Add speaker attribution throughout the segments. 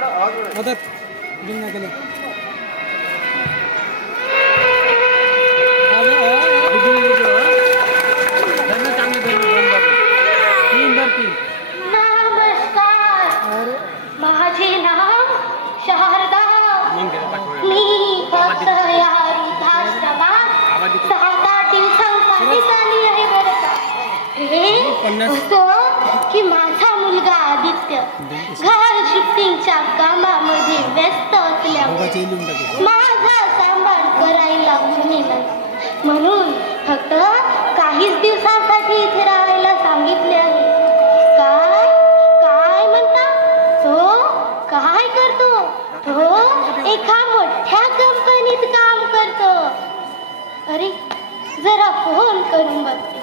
Speaker 1: मदत बिन नाही केलं
Speaker 2: हे की माझा मुलगा आदित्य. घर शिफ्टिंगच्या कामामध्ये व्यस्त असल्यामुळे माझा सांभाळ करायला नाही. म्हणून फक्त काहीच दिवसांसाठी इथे राहायला सांगितले आहे. काय? काय म्हणता? तो काय करतो? तो एका मोठ्या कंपनीत काम करतो. अरे जरा फोन करून बघते.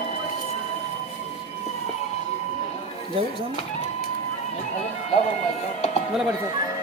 Speaker 1: जाऊ. जा मग.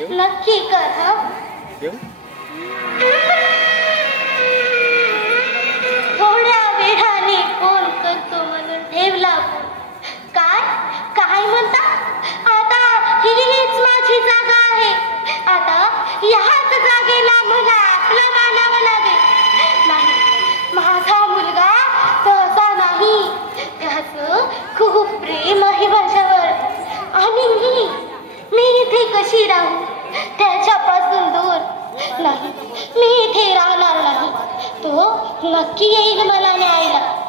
Speaker 2: आहे नक्की कर हा थोड्या वेळाने फोन करतो म्हणून ठेवला मी कशी राहू? त्याच्यापासून दूर. नाही मी इथे राहणार नाही. तो नक्की येईल मला न्यायला.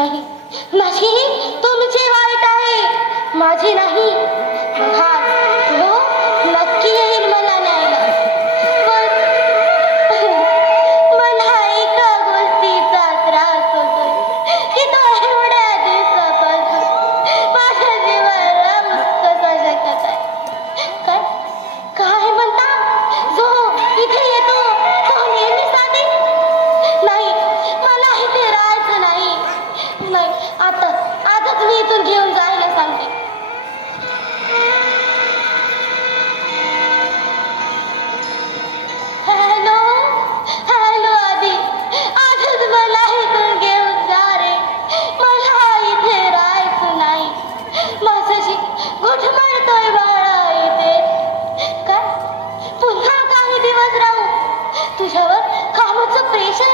Speaker 2: नाही. माझी तुमचे वाईट आहे. माझी नाही. बघा आता मी इथून घेऊन जायला सांगते. मला इथे राहायचं नाही. गुठ बाळा इथे. काय? काही दिवस राहू? तुझ्यावर कामाचं प्रेशर